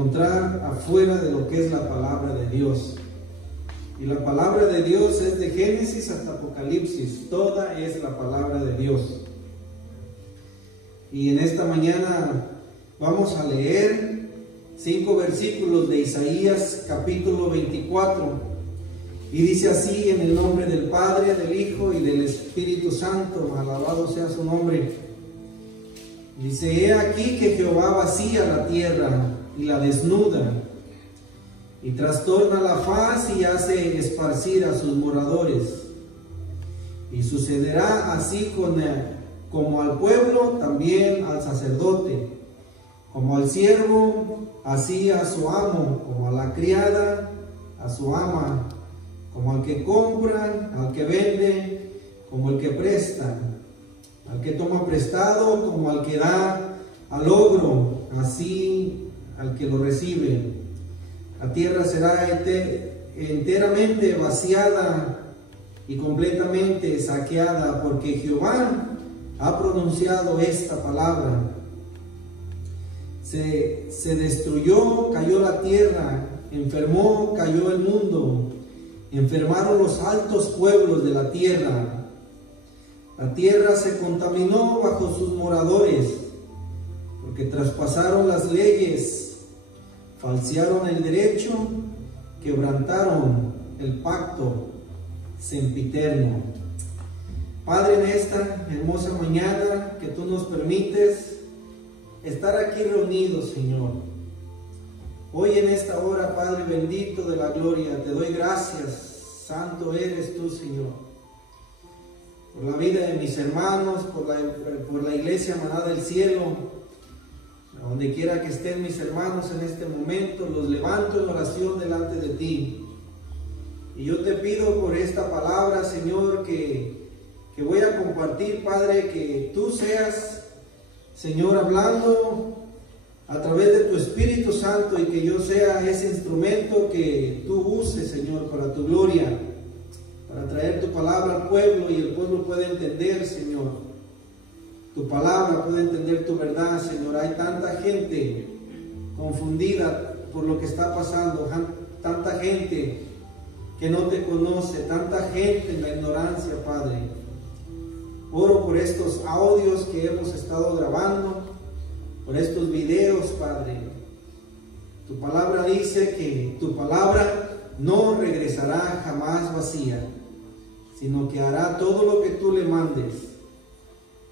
encontrar afuera de lo que es la palabra de Dios. Y la palabra de Dios es de Génesis hasta Apocalipsis, toda es la palabra de Dios. Y en esta mañana vamos a leer 5 versículos de Isaías capítulo 24. Y dice así: en el nombre del Padre, del Hijo y del Espíritu Santo, alabado sea su nombre. Dice: he aquí que Jehová vacía la tierra y la desnuda, y trastorna la faz y hace esparcir a sus moradores. Y sucederá así como al pueblo, también al sacerdote, como al siervo, así a su amo, como a la criada, a su ama, como al que compra, al que vende, como el que presta, al que toma prestado, como al que da al ogro, así al que lo recibe. La tierra será enteramente vaciada y completamente saqueada, porque Jehová ha pronunciado esta palabra. Se destruyó, cayó la tierra, enfermó, cayó el mundo, enfermaron los altos pueblos de la tierra. La tierra se contaminó bajo sus moradores, porque traspasaron las leyes, falsearon el derecho, quebrantaron el pacto sempiterno. Padre, en esta hermosa mañana que tú nos permites estar aquí reunidos, Señor, hoy en esta hora, Padre bendito de la gloria, te doy gracias. Santo eres tú, Señor, por la vida de mis hermanos, por la iglesia Maná del Cielo. Donde quiera que estén mis hermanos en este momento, los levanto en oración delante de ti. Y yo te pido por esta palabra, Señor, que voy a compartir, Padre, que tú seas, Señor, hablando a través de tu Espíritu Santo, y que yo sea ese instrumento que tú uses, Señor, para tu gloria, para traer tu palabra al pueblo, y el pueblo pueda entender, Señor, tu palabra, puede entender tu verdad, Señor. Hay tanta gente confundida por lo que está pasando, tanta gente que no te conoce, tanta gente en la ignorancia, Padre. Oro por estos audios que hemos estado grabando, por estos videos, Padre. Tu palabra dice que tu palabra no regresará jamás vacía, sino que hará todo lo que tú le mandes.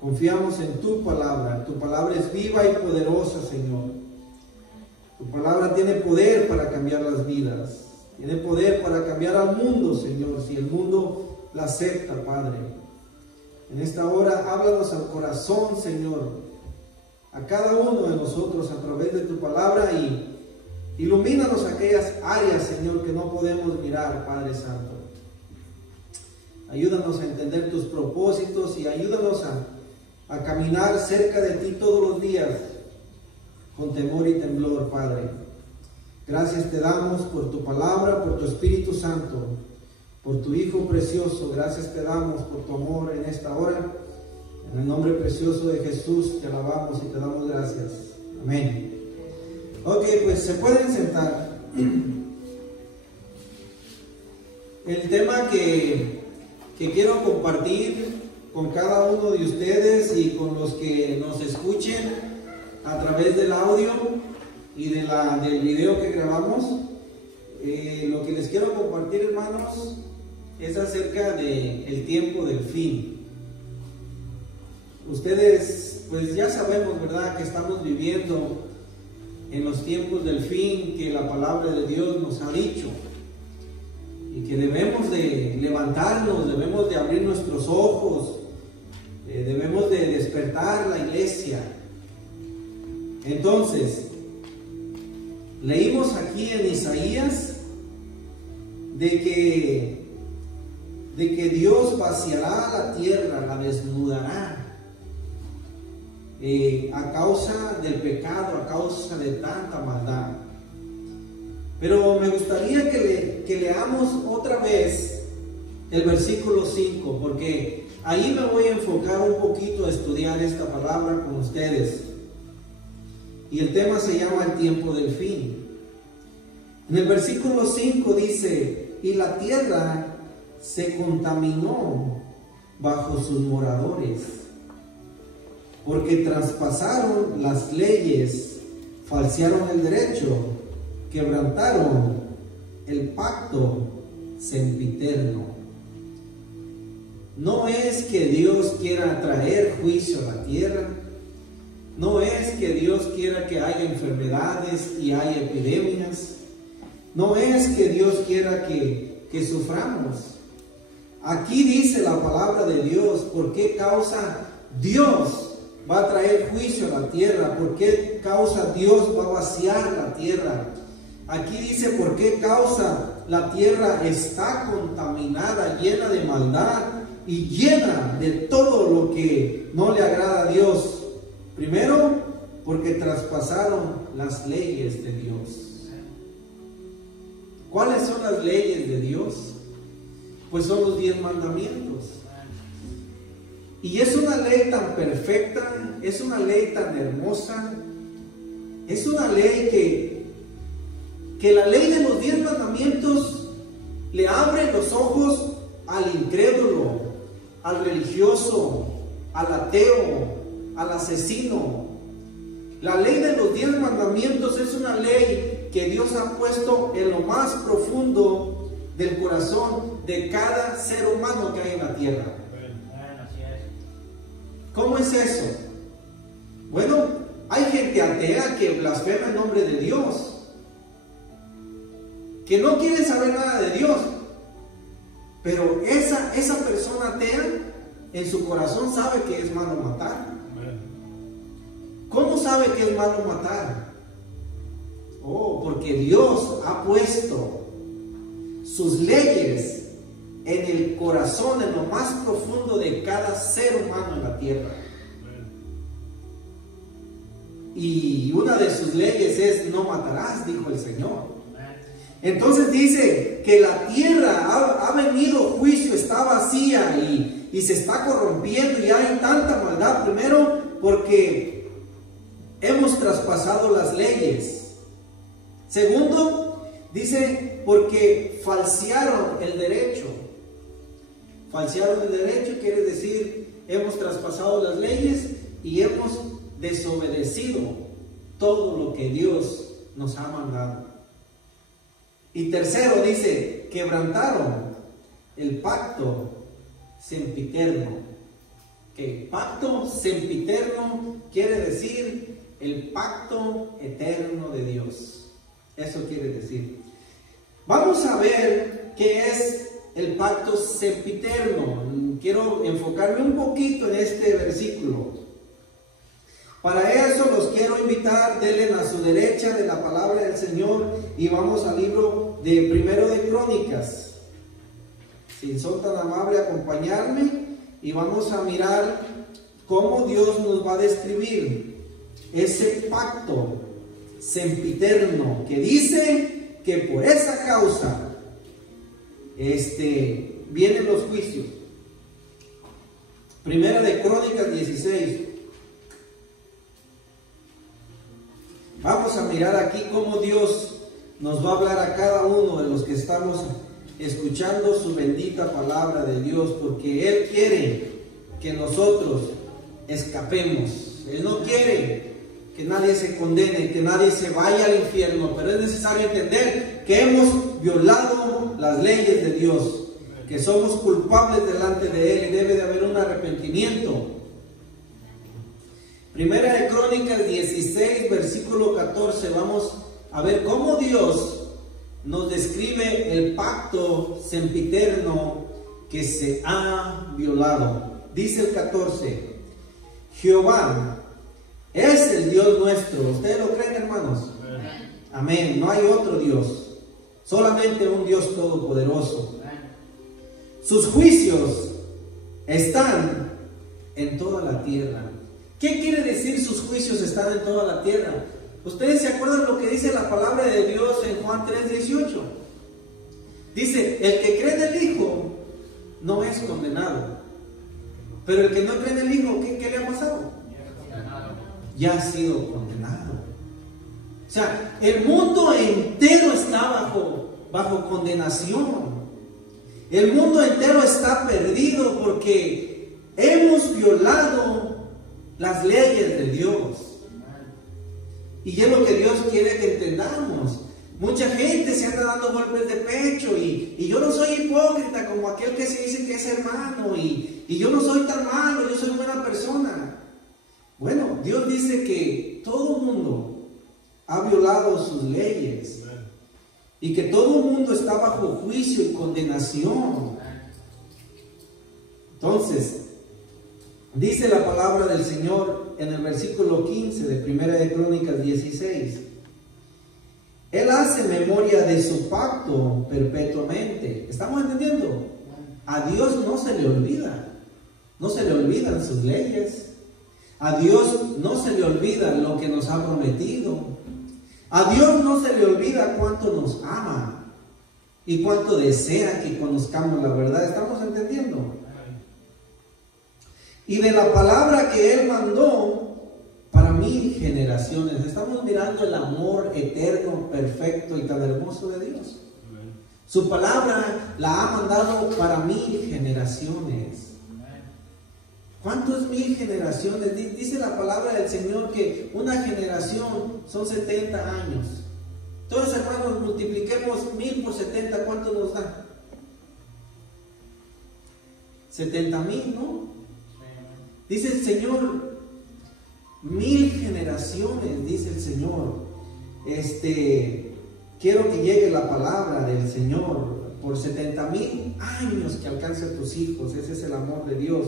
Confiamos en tu palabra es viva y poderosa, Señor. Tu palabra tiene poder para cambiar las vidas, tiene poder para cambiar al mundo, Señor, si el mundo la acepta, Padre. En esta hora, háblanos al corazón, Señor, a cada uno de nosotros a través de tu palabra, y ilumínanos aquellas áreas, Señor, que no podemos mirar, Padre Santo. Ayúdanos a entender tus propósitos y ayúdanos a caminar cerca de ti todos los días con temor y temblor, Padre. Gracias te damos por tu palabra, por tu Espíritu Santo, por tu Hijo precioso. Gracias te damos por tu amor en esta hora. En el nombre precioso de Jesús te alabamos y te damos gracias. Amén. Ok, pues se pueden sentar. El tema que quiero compartir con cada uno de ustedes y con los que nos escuchen a través del audio y del video que grabamos, lo que les quiero compartir, hermanos, es acerca del tiempo del fin. Ustedes pues ya sabemos, ¿verdad?, que estamos viviendo en los tiempos del fin, que la palabra de Dios nos ha dicho, y que debemos de levantarnos, debemos de abrir nuestros ojos, debemos de despertar la iglesia. Entonces, leímos aquí en Isaías de que Dios vaciará la tierra, la desnudará, a causa del pecado, a causa de tanta maldad. Pero me gustaría que leamos otra vez el versículo 5, porque ahí me voy a enfocar un poquito a estudiar esta palabra con ustedes. y el tema se llama el tiempo del fin. En el versículo 5 dice, y la tierra se contaminó bajo sus moradores, porque traspasaron las leyes, falsearon el derecho, quebrantaron el pacto sempiterno. No es que Dios quiera traer juicio a la tierra, no es que Dios quiera que haya enfermedades y haya epidemias, no es que Dios quiera que suframos. Aquí dice la palabra de Dios por qué causa Dios va a traer juicio a la tierra, por qué causa Dios va a vaciar la tierra. Aquí dice por qué causa la tierra está contaminada, llena de maldad y llena de todo lo que no le agrada a Dios. Primero, porque traspasaron las leyes de Dios. ¿Cuáles son las leyes de Dios? Pues son los 10 mandamientos. Y es una ley tan perfecta, es una ley tan hermosa, es una ley que la ley de los 10 mandamientos le abre los ojos al incrédulo, al religioso, al ateo, al asesino. La ley de los 10 mandamientos es una ley que Dios ha puesto en lo más profundo del corazón de cada ser humano que hay en la tierra. ¿Cómo es eso? Bueno, hay gente atea que blasfema el nombre de Dios, que no quiere saber nada de Dios, pero esa persona atea en su corazón sabe que es malo matar. ¿Cómo sabe que es malo matar? Oh, porque Dios ha puesto sus leyes en el corazón, en lo más profundo de cada ser humano en la tierra. Y una de sus leyes es no matarás, dijo el Señor. Entonces dice que la tierra ha venido juicio, está vacía y se está corrompiendo y hay tanta maldad. Primero, porque hemos traspasado las leyes. Segundo, dice, porque falsearon el derecho. Falsearon el derecho quiere decir, hemos traspasado las leyes y hemos desobedecido todo lo que Dios nos ha mandado. Y tercero, dice, quebrantaron el pacto sempiterno. Que pacto sempiterno quiere decir el pacto eterno de Dios. Eso quiere decir. Vamos a ver qué es el pacto sempiterno. Quiero enfocarme un poquito en este versículo. Para eso los quiero invitar, denle a su derecha de la palabra del Señor y vamos al libro de Primero de Crónicas. Si son tan amables, acompañarme y vamos a mirar cómo Dios nos va a describir ese pacto sempiterno que dice que por esa causa vienen los juicios. Primera de Crónicas 16. Vamos a mirar aquí cómo Dios nos va a hablar a cada uno de los que estamos escuchando su bendita palabra de Dios, porque Él quiere que nosotros escapemos. Él no quiere que nadie se condene, que nadie se vaya al infierno, pero es necesario entender que hemos violado las leyes de Dios, que somos culpables delante de Él y debe de haber un arrepentimiento. Primera de Crónicas 16, versículo 14, vamos a ver cómo Dios nos describe el pacto sempiterno que se ha violado. Dice el 14, Jehová es el Dios nuestro. ¿Ustedes lo creen, hermanos? Amén. No hay otro Dios, solamente un Dios todopoderoso. Sus juicios están en toda la tierra. ¿Qué quiere decir sus juicios están en toda la tierra? ¿Ustedes se acuerdan lo que dice la palabra de Dios en Juan 3:18? Dice, el que cree en el Hijo no es condenado. Pero el que no cree en el Hijo, ¿qué le ha pasado? Ya ha sido condenado. sea, el mundo entero está bajo condenación. El mundo entero está perdido porque hemos violado las leyes de Dios. Y es lo que Dios quiere que entendamos. Mucha gente se anda dando golpes de pecho y yo no soy hipócrita como aquel que se dice que es hermano y yo no soy tan malo, yo soy buena persona. Bueno, Dios dice que todo el mundo ha violado sus leyes y que todo el mundo está bajo juicio y condenación. Entonces, dice la palabra del Señor en el versículo 15 de Primera de Crónicas 16. Él hace memoria de su pacto perpetuamente. ¿Estamos entendiendo? A Dios no se le olvida. No se le olvidan sus leyes. A Dios no se le olvida lo que nos ha prometido. A Dios no se le olvida cuánto nos ama y cuánto desea que conozcamos la verdad. ¿Estamos entendiendo? Y de la palabra que Él mandó para 1000 generaciones. Estamos mirando el amor eterno, perfecto y tan hermoso de Dios. Su palabra la ha mandado para 1000 generaciones. ¿Cuántos 1000 generaciones? Dice la palabra del Señor que una generación son 70 años. Entonces, hermanos, multipliquemos 1000 por 70, ¿cuánto nos da? 70,000, ¿no? Dice el Señor, 1000 generaciones, dice el Señor. Quiero que llegue la palabra del Señor por 70,000 años que alcance a tus hijos. Ese es el amor de Dios.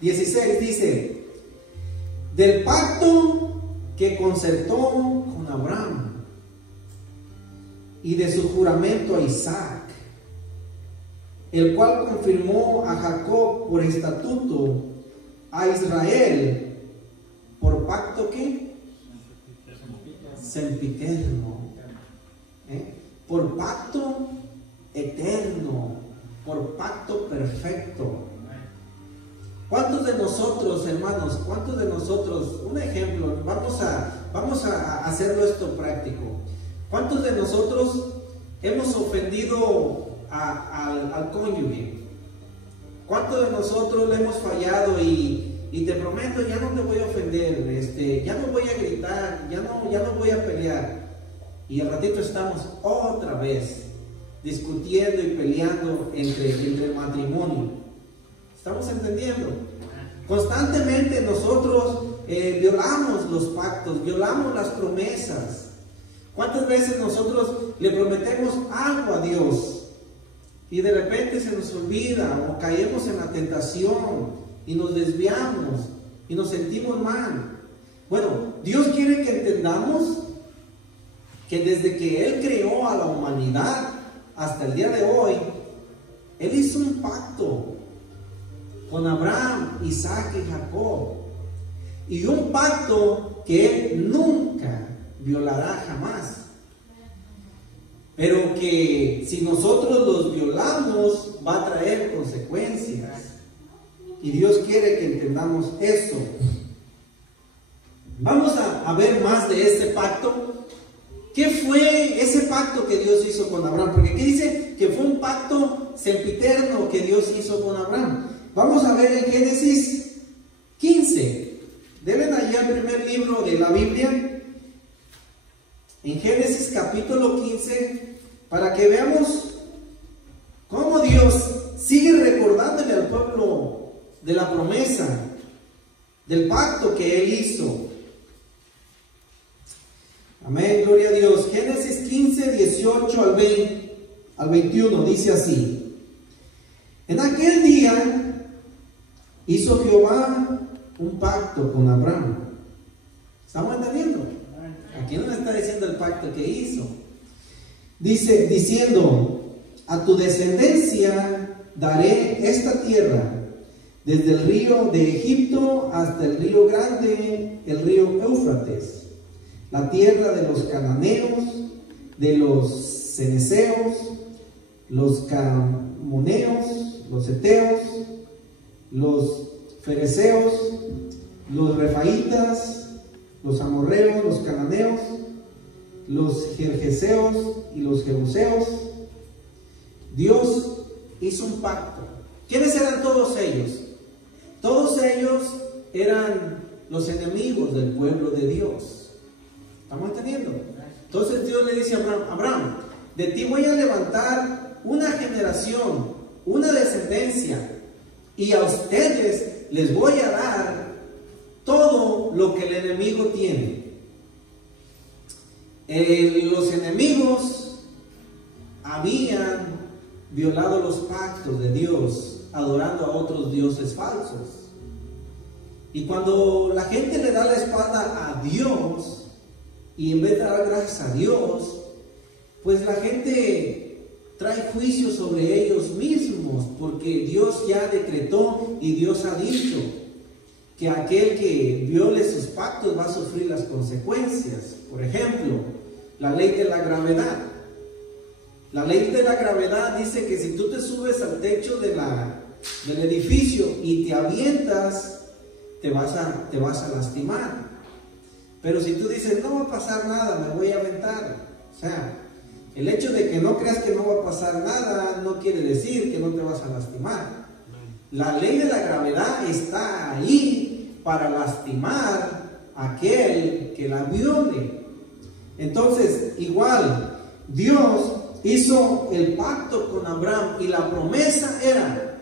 16 dice, del pacto que concertó con Abraham y de su juramento a Isaac, el cual confirmó a Jacob por estatuto, a Israel por pacto ¿qué? Sempiterno. Por pacto eterno, por pacto perfecto. ¿Cuántos de nosotros, hermanos, cuántos de nosotros, un ejemplo, vamos a hacerlo esto práctico? ¿Cuántos de nosotros hemos ofendido al cónyuge? ¿Cuántos de nosotros le hemos fallado y te prometo, ya no te voy a ofender, ya no voy a gritar, ya no voy a pelear? Y al ratito estamos otra vez discutiendo y peleando entre el matrimonio. ¿Estamos entendiendo? Constantemente nosotros violamos los pactos, violamos las promesas. ¿Cuántas veces nosotros le prometemos algo a Dios y de repente se nos olvida o caemos en la tentación y nos desviamos y nos sentimos mal? Bueno, Dios quiere que entendamos que desde que Él creó a la humanidad hasta el día de hoy, Él hizo un pacto con Abraham, Isaac y Jacob, y un pacto que Él nunca violará jamás, pero que si nosotros los violamos va a traer consecuencias, y Dios quiere que entendamos eso. Vamos a ver más de este pacto. ¿Qué fue ese pacto que Dios hizo con Abraham? Porque aquí dice que fue un pacto sempiterno que Dios hizo con Abraham. Vamos a ver en Génesis 15. Deben hallar el primer libro de la Biblia. En Génesis capítulo 15, para que veamos cómo Dios sigue recordándole al pueblo de la promesa, del pacto que Él hizo. Amén, gloria a Dios. Génesis 15, 18 al 21 dice así: en aquel día hizo Jehová un pacto con Abraham. ¿Estamos entendiendo? Aquí no le está diciendo el pacto que hizo. Dice, diciendo, a tu descendencia daré esta tierra, desde el río de Egipto hasta el río grande, el río Éufrates, la tierra de los cananeos, de los ceneseos, los camoneos, los heteos, los fereceos, los refaitas, los amorreos, los cananeos, los gergeseos y los jebuseos. Dios hizo un pacto. ¿Quiénes eran todos ellos? Todos ellos eran los enemigos del pueblo de Dios. ¿Estamos entendiendo? Entonces Dios le dice a Abraham: Abraham, de ti voy a levantar una generación, una descendencia, y a ustedes les voy a dar todo lo que el enemigo tiene. Los enemigos habían violado los pactos de Dios, adorando a otros dioses falsos. Y cuando la gente le da la espalda a Dios, y en vez de dar gracias a Dios, pues la gente trae juicio sobre ellos mismos, porque Dios ya decretó y Dios ha dicho que aquel que viole sus pactos va a sufrir las consecuencias. Por ejemplo, la ley de la gravedad. La ley de la gravedad dice que si tú te subes al techo del edificio y te avientas, te vas a lastimar. Pero si tú dices, no va a pasar nada, me voy a aventar, o sea, el hecho de que no creas que no va a pasar nada no quiere decir que no te vas a lastimar. La ley de la gravedad está ahí para lastimar a aquel que la viole. Entonces, igual, Dios hizo el pacto con Abraham y la promesa era: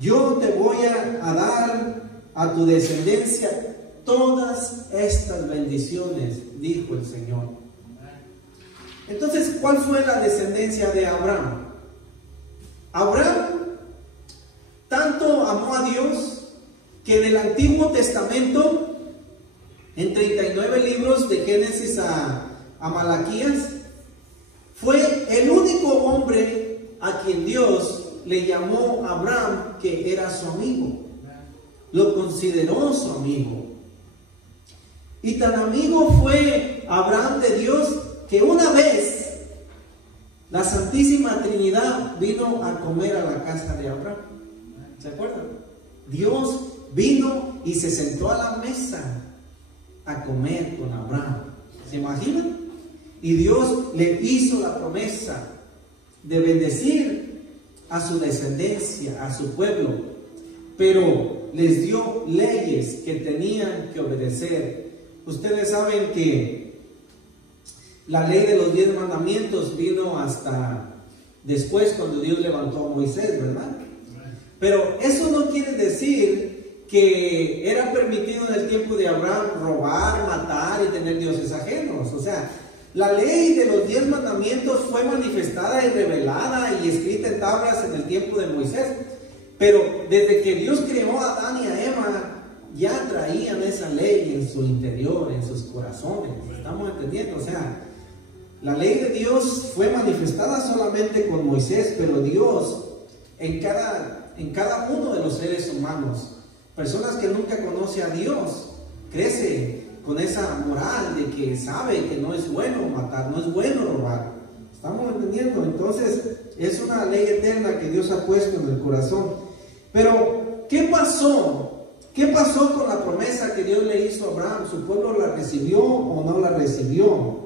yo te voy a dar a tu descendencia todas estas bendiciones, dijo el Señor. Entonces, ¿cuál fue la descendencia de Abraham? Abraham tanto amó a Dios que en el Antiguo Testamento, en 39 libros de Génesis a Malaquías, fue el único hombre a quien Dios le llamó Abraham que era su amigo. Lo consideró su amigo. Y tan amigo fue Abraham de Dios que una vez la Santísima Trinidad vino a comer a la casa de Abraham. ¿Se acuerdan? Dios vino y se sentó a la mesa a comer con Abraham. ¿Se imaginan? Y Dios le hizo la promesa de bendecir a su descendencia, a su pueblo, pero les dio leyes que tenían que obedecer. Ustedes saben que la ley de los 10 mandamientos vino hasta después, cuando Dios levantó a Moisés, ¿verdad? Pero eso no quiere decir que era permitido en el tiempo de Abraham robar, matar y tener dioses ajenos. O sea, la ley de los 10 mandamientos fue manifestada y revelada y escrita en tablas en el tiempo de Moisés. Pero desde que Dios creó a Adán y a Eva, ya traían esa ley en su interior, en sus corazones. ¿Estamos entendiendo? O sea, la ley de Dios fue manifestada solamente con Moisés, pero Dios en cada uno de los seres humanos, personas que nunca conocen a Dios, crece con esa moral de que sabe que no es bueno matar, no es bueno robar. ¿Estamos entendiendo? Entonces es una ley eterna que Dios ha puesto en el corazón. Pero ¿qué pasó? ¿Qué pasó con la promesa que Dios le hizo a Abraham? ¿Su pueblo la recibió o no la recibió?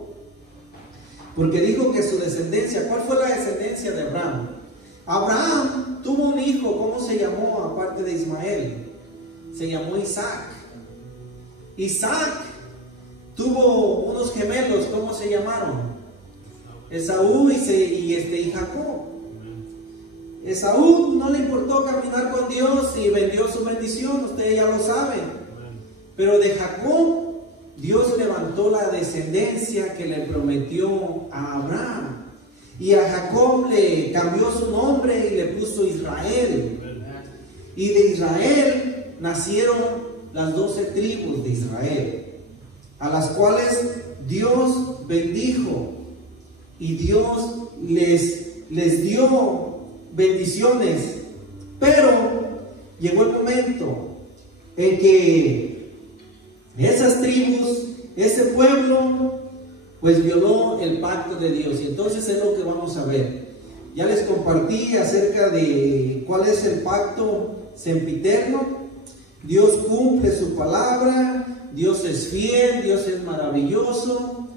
Porque dijo que su descendencia, ¿cuál fue la descendencia de Abraham? Abraham tuvo un hijo. ¿Cómo se llamó aparte de Ismael? Se llamó Isaac. Isaac tuvo unos gemelos. ¿Cómo se llamaron? Esaú y Jacob. Esaú no le importó caminar con Dios y vendió su bendición, ustedes ya lo saben. Pero de Jacob, Dios levantó la descendencia que le prometió a Abraham. Y a Jacob le cambió su nombre y le puso Israel. Y de Israel nacieron las 12 tribus de Israel, a las cuales Dios bendijo. Y Dios les dio bendiciones, pero llegó el momento en que esas tribus, ese pueblo, pues violó el pacto de Dios. Y entonces es lo que vamos a ver. Ya les compartí acerca de cuál es el pacto sempiterno. Dios cumple su palabra, Dios es fiel, Dios es maravilloso,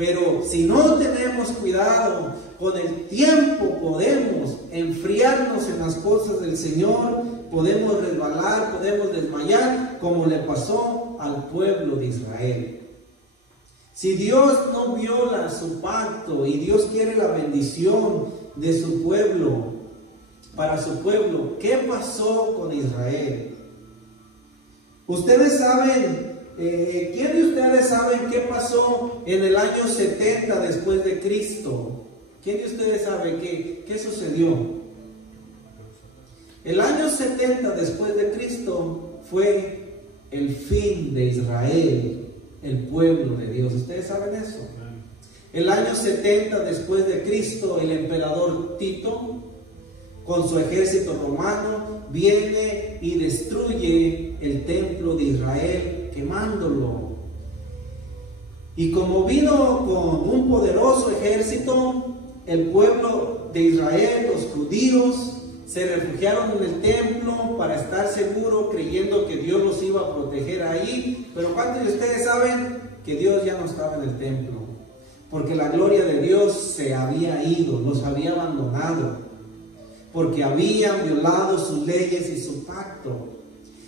Pero si no tenemos cuidado, con el tiempo podemos enfriarnos en las cosas del Señor, podemos resbalar, podemos desmayar, como le pasó al pueblo de Israel. Si Dios no viola su pacto y Dios quiere la bendición de su pueblo, para su pueblo, ¿qué pasó con Israel? Ustedes saben, ¿quién de ustedes saben qué pasó en el año 70 después de Cristo? ¿Quién de ustedes sabe qué sucedió? El año 70 después de Cristo fue el fin de Israel, el pueblo de Dios. ¿Ustedes saben eso? El año 70 después de Cristo, el emperador Tito, con su ejército romano, viene y destruye el templo de Israel, quemándolo. Y como vino con un poderoso ejército, el pueblo de Israel, los judíos, se refugiaron en el templo para estar seguros, creyendo que Dios los iba a proteger ahí. Pero ¿cuántos de ustedes saben que Dios ya no estaba en el templo? Porque la gloria de Dios se había ido, los había abandonado, porque habían violado sus leyes y su pacto.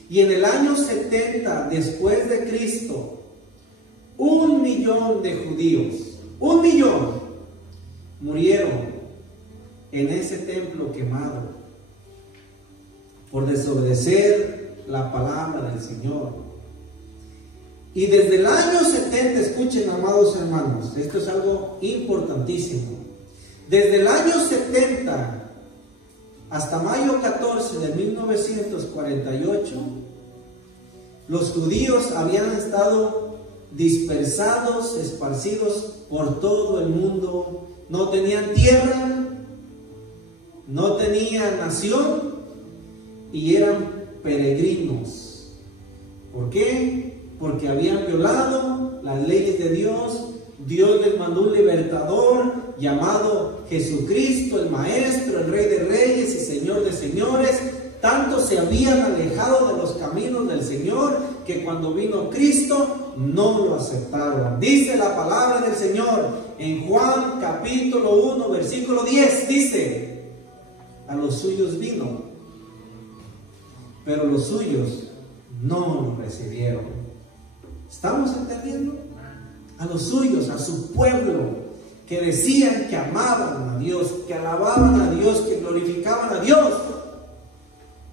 Y en el año 70 después de Cristo, 1 millón de judíos, 1 millón, murieron en ese templo quemado por desobedecer la palabra del Señor. Y desde el año 70, escuchen, amados hermanos, esto es algo importantísimo. Desde el año 70 hasta mayo 14 de 1948, los judíos habían estado dispersados, esparcidos por todo el mundo. No tenían tierra, no tenían nación y eran peregrinos. ¿Por qué? Porque habían violado las leyes de Dios. Dios les mandó un libertador llamado Jesucristo, el Maestro, el Rey de Reyes y Señor de Señores. Tanto se habían alejado de los caminos del Señor que cuando vino Cristo no lo aceptaron. Dice la palabra del Señor en Juan capítulo 1 versículo 10, dice: a los suyos vino, pero los suyos no lo recibieron. ¿Estamos entendiendo? A los suyos, a su pueblo, que decían que amaban a Dios, que alababan a Dios, que glorificaban a Dios,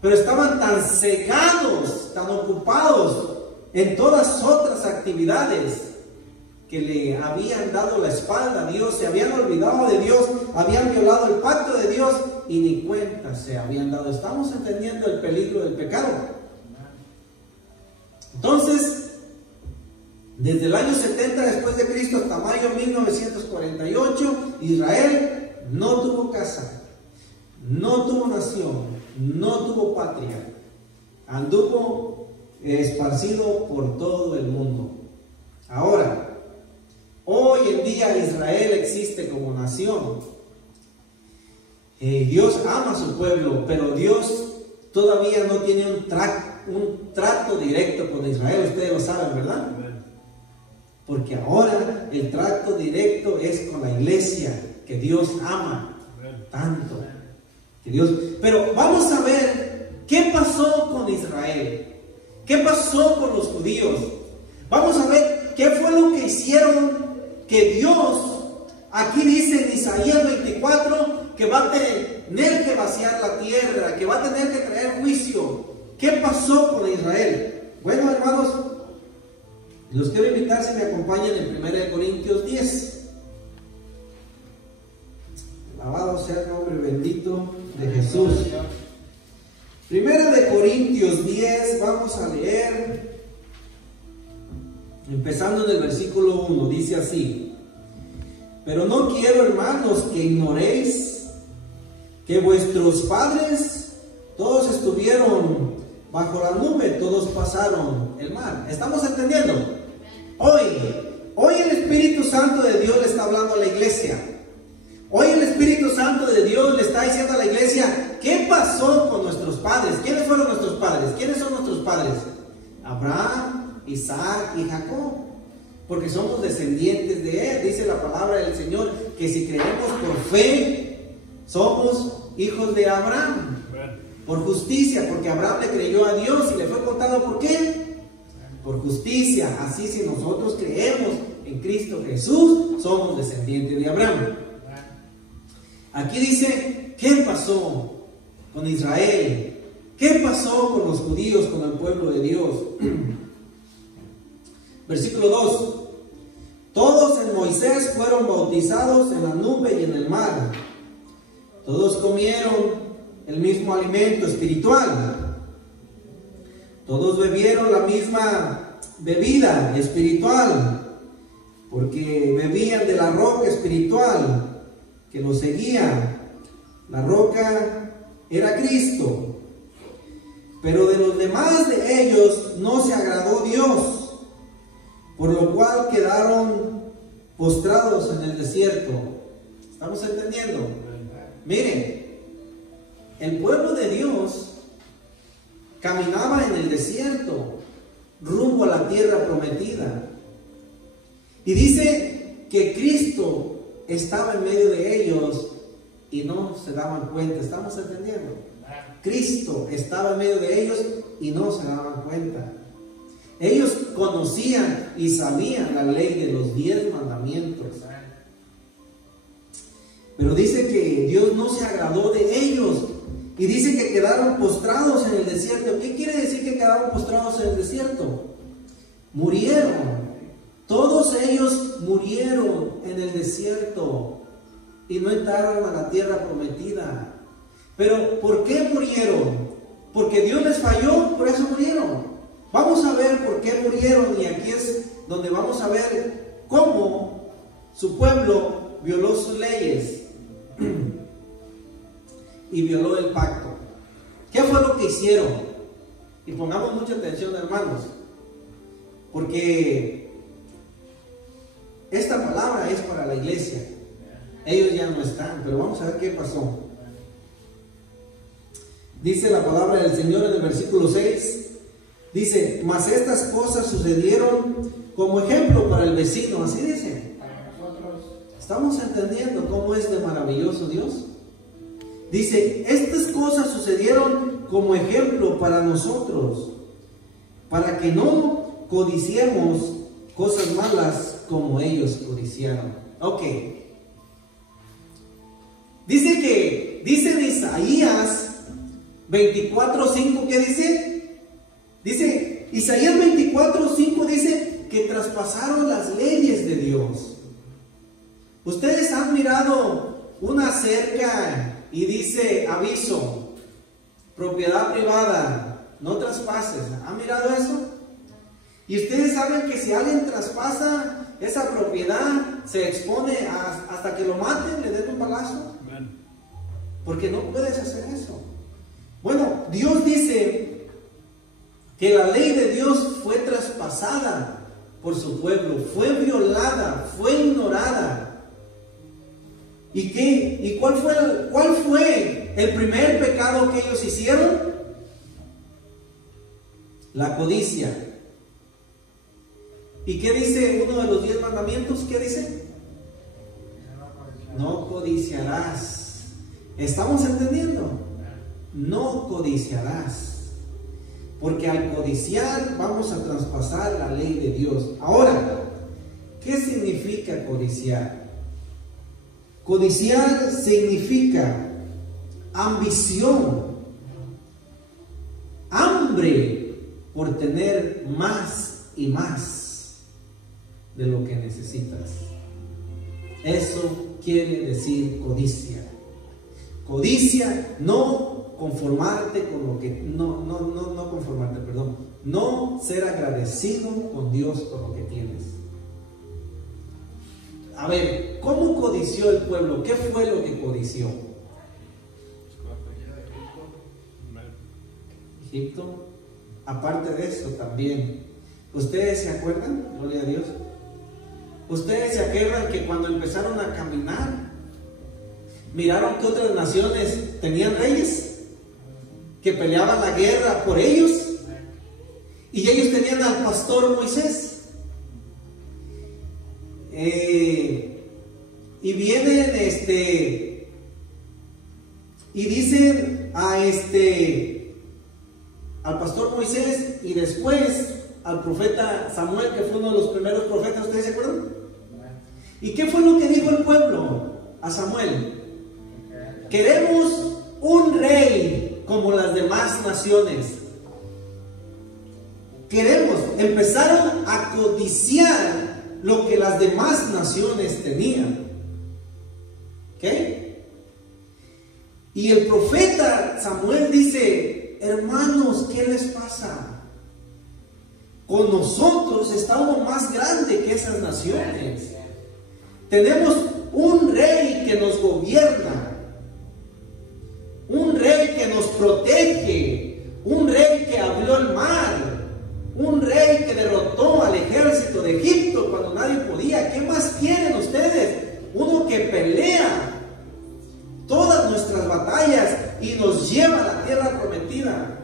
pero estaban tan cegados, tan ocupados en todas otras actividades, que le habían dado la espalda a Dios, se habían olvidado de Dios, habían violado el pacto de Dios y ni cuenta se habían dado. ¿Estamos entendiendo el peligro del pecado? Entonces, desde el año 70 después de Cristo hasta mayo 1948, Israel no tuvo casa, no tuvo nación, no tuvo patria. Anduvo esparcido por todo el mundo. Ahora, hoy en día Israel existe como nación. Dios ama a su pueblo, pero Dios todavía no tiene un trato directo con Israel. Ustedes lo saben, ¿verdad? Porque ahora el trato directo es con la iglesia, que Dios ama tanto. Que Dios... Pero vamos a ver qué pasó con Israel, qué pasó con los judíos. Vamos a ver qué fue lo que hicieron, que Dios, aquí dice en Isaías 24, que va a tener que vaciar la tierra, que va a tener que traer juicio. ¿Qué pasó con Israel? Bueno, hermanos, los quiero invitar si me acompañan en 1 Corintios 10. Alabado sea el nombre bendito de Jesús. 1 Corintios 10, vamos a leer, empezando en el versículo 1, dice así: pero no quiero, hermanos, que ignoréis que vuestros padres todos estuvieron bajo la nube, todos pasaron el mar. ¿Estamos entendiendo? Hoy el Espíritu Santo de Dios le está hablando a la iglesia. Hoy el Espíritu Santo de Dios le está diciendo a la iglesia: ¿qué pasó con nuestros padres? ¿Quiénes fueron nuestros padres? ¿Quiénes son nuestros padres? Abraham, Isaac y Jacob. porque somos descendientes de Él. Dice la palabra del Señor que si creemos por fe, somos hijos de Abraham. Por justicia, porque Abraham le creyó a Dios y le fue contado, ¿por qué? Por justicia. Así, si nosotros creemos en Cristo Jesús, somos descendientes de Abraham. Aquí dice, ¿qué pasó con Israel? ¿Qué pasó con los judíos, con el pueblo de Dios? Versículo 2. Todos en Moisés fueron bautizados en la nube y en el mar. Todos comieron el mismo alimento espiritual. Todos bebieron la misma bebida espiritual, porque bebían de la roca espiritual que los seguía. La roca era Cristo. Pero de los demás de ellos no se agradó Dios, por lo cual quedaron postrados en el desierto. ¿Estamos entendiendo? Miren, el pueblo de Dios caminaba en el desierto, rumbo a la tierra prometida. Y dice que Cristo estaba en medio de ellos y no se daban cuenta. ¿Estamos entendiendo? Cristo estaba en medio de ellos y no se daban cuenta. Ellos conocían y sabían la ley de los 10 mandamientos. Pero dice que Dios no se agradó de ellos. Y dice que quedaron postrados en el desierto. ¿Qué quiere decir que quedaron postrados en el desierto? Murieron. Todos ellos murieron en el desierto y no entraron a la tierra prometida. Pero ¿por qué murieron? Porque Dios les falló, por eso murieron. Vamos a ver por qué murieron, y aquí es donde vamos a ver cómo su pueblo violó sus leyes y violó el pacto. ¿Qué fue lo que hicieron? Y pongamos mucha atención, hermanos, porque esta palabra es para la iglesia. Ellos ya no están, pero vamos a ver qué pasó. Dice la palabra del Señor en el versículo 6. Dice, mas estas cosas sucedieron como ejemplo para el vecino. Así dice. ¿Estamos entendiendo cómo es de maravilloso Dios? Dice, estas cosas sucedieron como ejemplo para nosotros, para que no codiciemos cosas malas como ellos codiciaron. Ok. Dice en Isaías 24:5, ¿qué dice? Dice, Isaías 24:5 dice que traspasaron las leyes de Dios. Ustedes han mirado una cerca y dice aviso, propiedad privada, no traspases. ¿Han mirado eso? Y ustedes saben que si alguien traspasa esa propiedad, se expone hasta que lo maten, le den un balazo. Porque no puedes hacer eso. Bueno, Dios dice que la ley de Dios fue traspasada por su pueblo, fue violada, fue ignorada. ¿Y qué? ¿Y cuál fue el primer pecado que ellos hicieron? La codicia. ¿Y qué dice uno de los 10 mandamientos? ¿Qué dice? No codiciarás. ¿Estamos entendiendo? No codiciarás. Porque al codiciar vamos a traspasar la ley de Dios. Ahora, ¿qué significa codiciar? Codiciar significa ambición, hambre por tener más y más de lo que necesitas. Eso quiere decir codicia. Codicia, no conformarte con lo que, no conformarte, perdón, no ser agradecido con Dios por lo que tienes. A ver, ¿cómo codició el pueblo? ¿Qué fue lo que codició? Egipto. Aparte de eso también, ¿ustedes se acuerdan? Gloria a Dios. ¿Ustedes se acuerdan que cuando empezaron a caminar, miraron que otras naciones tenían reyes que peleaban la guerra por ellos? Y ellos tenían al pastor Moisés. y vienen y dicen al pastor Moisés y después al profeta Samuel, que fue uno de los primeros profetas. ¿Ustedes se acuerdan? ¿Y qué fue lo que dijo el pueblo a Samuel? Queremos un rey como las demás naciones. Empezaron a codiciar lo que las demás naciones tenían. ¿Ok? Y el profeta Samuel dice: hermanos, ¿qué les pasa? Con nosotros está uno más grande que esas naciones. Tenemos un rey que nos gobierna, un rey que nos protege, un rey que abrió el mar, un rey que derrotó al ejército de Egipto cuando nadie podía. ¿Qué más quieren ustedes? Uno que pelea todas nuestras batallas y nos lleva a la tierra prometida.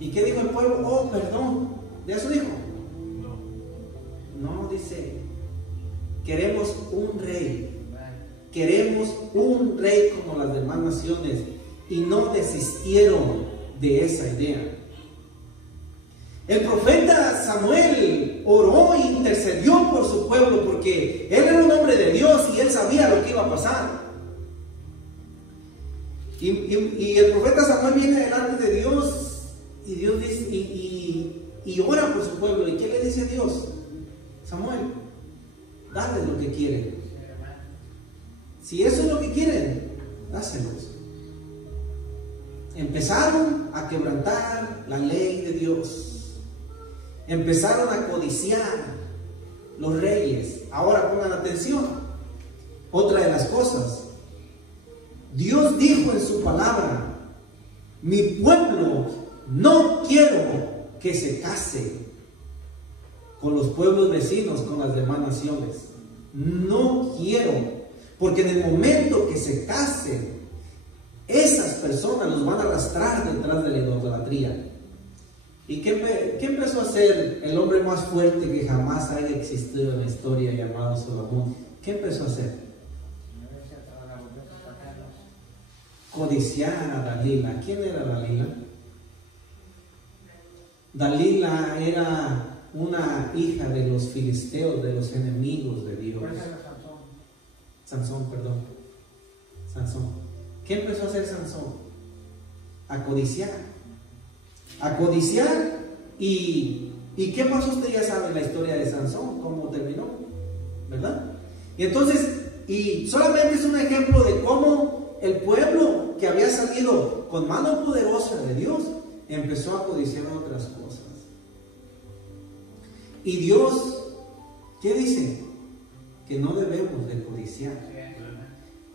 ¿Y qué dijo el pueblo? Oh, perdón. ¿De eso dijo? No, dice: queremos un rey. Queremos un rey como las demás naciones. Y no desistieron de esa idea. El profeta Samuel oró e intercedió por su pueblo, porque él era un hombre de Dios y él sabía lo que iba a pasar. Y el profeta Samuel viene delante de Dios, y Dios dice, y ora por su pueblo. ¿Y qué le dice a Dios? Samuel, dale lo que quieren. Si eso es lo que quieren, dáselos. Empezaron a quebrantar la ley de Dios. Empezaron a codiciar los reyes. Ahora pongan atención. Otra de las cosas. Dios dijo en su palabra: mi pueblo no quiero que se case con los pueblos vecinos, con las demás naciones. No quiero, porque en el momento que se casen, esas personas los van a arrastrar detrás de la idolatría. ¿Y qué empezó a hacer el hombre más fuerte que jamás haya existido en la historia, llamado Salomón? ¿Qué empezó a hacer? Codiciar a Dalila. ¿Quién era Dalila? Dalila era una hija de los filisteos, de los enemigos de Dios. Sansón. ¿Qué empezó a hacer Sansón? A codiciar. ¿Y qué pasó? Usted ya sabe la historia de Sansón, cómo terminó, ¿verdad? Y entonces, y solamente es un ejemplo de cómo el pueblo que había salido con mano poderosa de Dios empezó a codiciar otras cosas. Y Dios, ¿qué dice? Que no debemos de codiciar.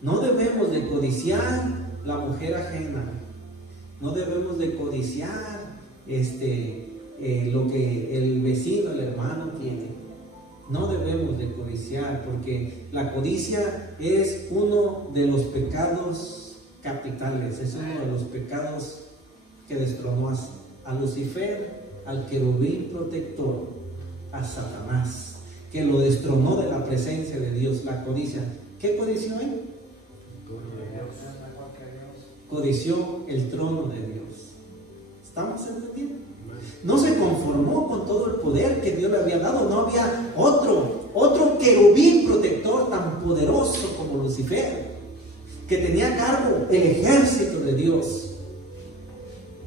No debemos de codiciar la mujer ajena. No debemos de codiciar lo que el vecino, el hermano tiene. No debemos de codiciar, porque la codicia es uno de los pecados capitales. Es uno de los pecados que destronó a Lucifer, al querubín protector, a Satanás, que lo destronó de la presencia de Dios. La codicia. ¿Qué codició él? Codició el trono de Dios. ¿Estamos entendiendo? No se conformó con todo el poder que Dios le había dado. No había otro querubín protector tan poderoso como Lucifer, que tenía a cargo el ejército de Dios.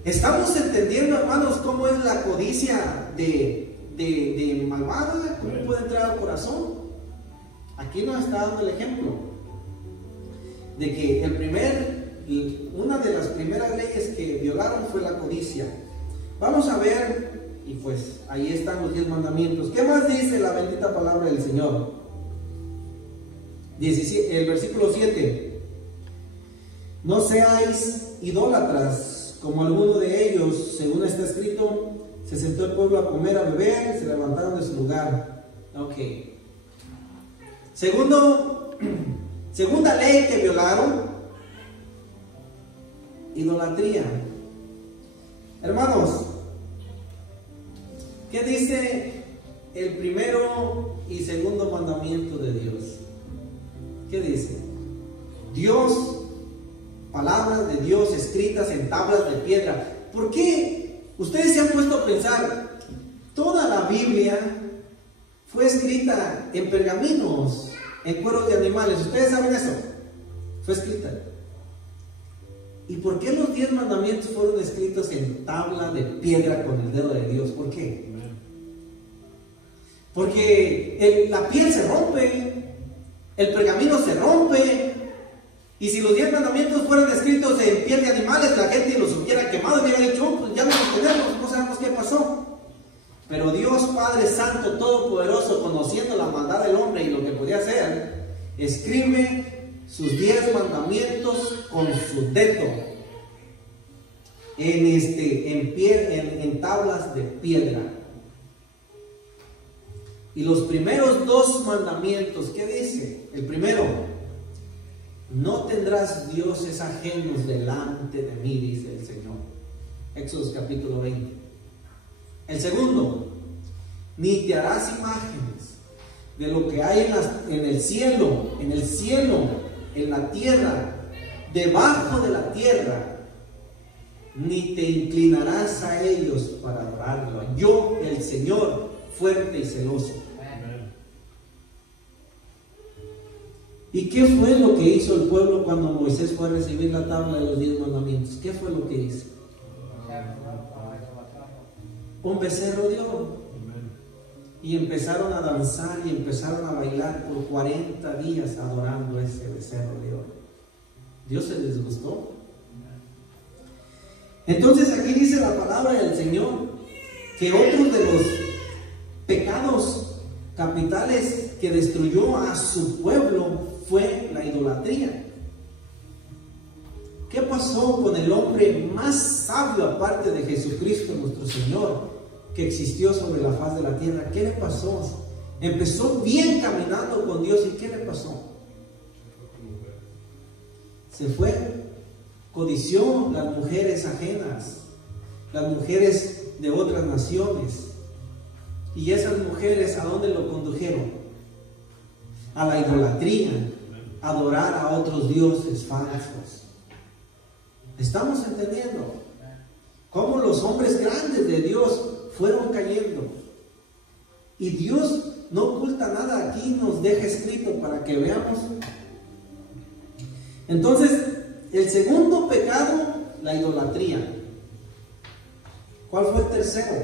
¿Estamos entendiendo, hermanos, cómo es la codicia de malvada? ¿Cómo puede entrar al corazón? Aquí nos está dando el ejemplo de que una de las primeras leyes que violaron fue la codicia. Vamos a ver, y pues ahí están los 10 mandamientos. ¿Qué más dice la bendita palabra del Señor? El versículo 7. No seáis idólatras como alguno de ellos, según está escrito, se sentó el pueblo a comer, a beber, se levantaron de su lugar. Ok. Segunda ley que violaron: idolatría. Hermanos, ¿qué dice el primero y segundo mandamiento de Dios? ¿Qué dice? Dios, palabras de Dios escritas en tablas de piedra. ¿Por qué? Ustedes se han puesto a pensar, toda la Biblia fue escrita en pergaminos, en cueros de animales. ¿Ustedes saben eso? Fue escrita. ¿Y por qué los 10 mandamientos fueron escritos en tabla de piedra con el dedo de Dios? ¿Por qué? Porque la piel se rompe, el pergamino se rompe, y si los 10 mandamientos fueran escritos en piel de animales, la gente los hubiera quemado y hubiera dicho, pues ya no los tenemos, no sabemos qué pasó. Pero Dios Padre Santo, Todopoderoso, conociendo la maldad del hombre y lo que podía hacer, escribe sus 10 mandamientos con su dedo en tablas de piedra. Y los primeros 2 mandamientos, ¿qué dice? El primero: no tendrás dioses ajenos delante de mí, dice el Señor. Éxodo capítulo 20. El segundo: ni te harás imágenes de lo que hay en el cielo, en la tierra, debajo de la tierra, ni te inclinarás a ellos para adorarlo. Yo, el Señor, fuerte y celoso. ¿Y qué fue lo que hizo el pueblo cuando Moisés fue a recibir la tabla de los 10 mandamientos? ¿Qué fue lo que hizo? Un becerro de oro. Y empezaron a danzar y empezaron a bailar por 40 días adorando ese becerro de oro. Dios se disgustó. Entonces aquí dice la palabra del Señor que otro de los pecados capitales que destruyó a su pueblo fue la idolatría. ¿Qué pasó con el hombre más sabio aparte de Jesucristo nuestro Señor que existió sobre la faz de la tierra? ¿Qué le pasó? Empezó bien caminando con Dios, ¿y qué le pasó? Se fue, codició las mujeres ajenas, las mujeres de otras naciones. Y esas mujeres, ¿a dónde lo condujeron? A la idolatría, a adorar a otros dioses falsos. ¿Estamos entendiendo cómo los hombres grandes de Dios fueron cayendo? Y Dios no oculta nada aquí, nos deja escrito para que veamos. Entonces, el segundo pecado, la idolatría. ¿Cuál fue el tercero?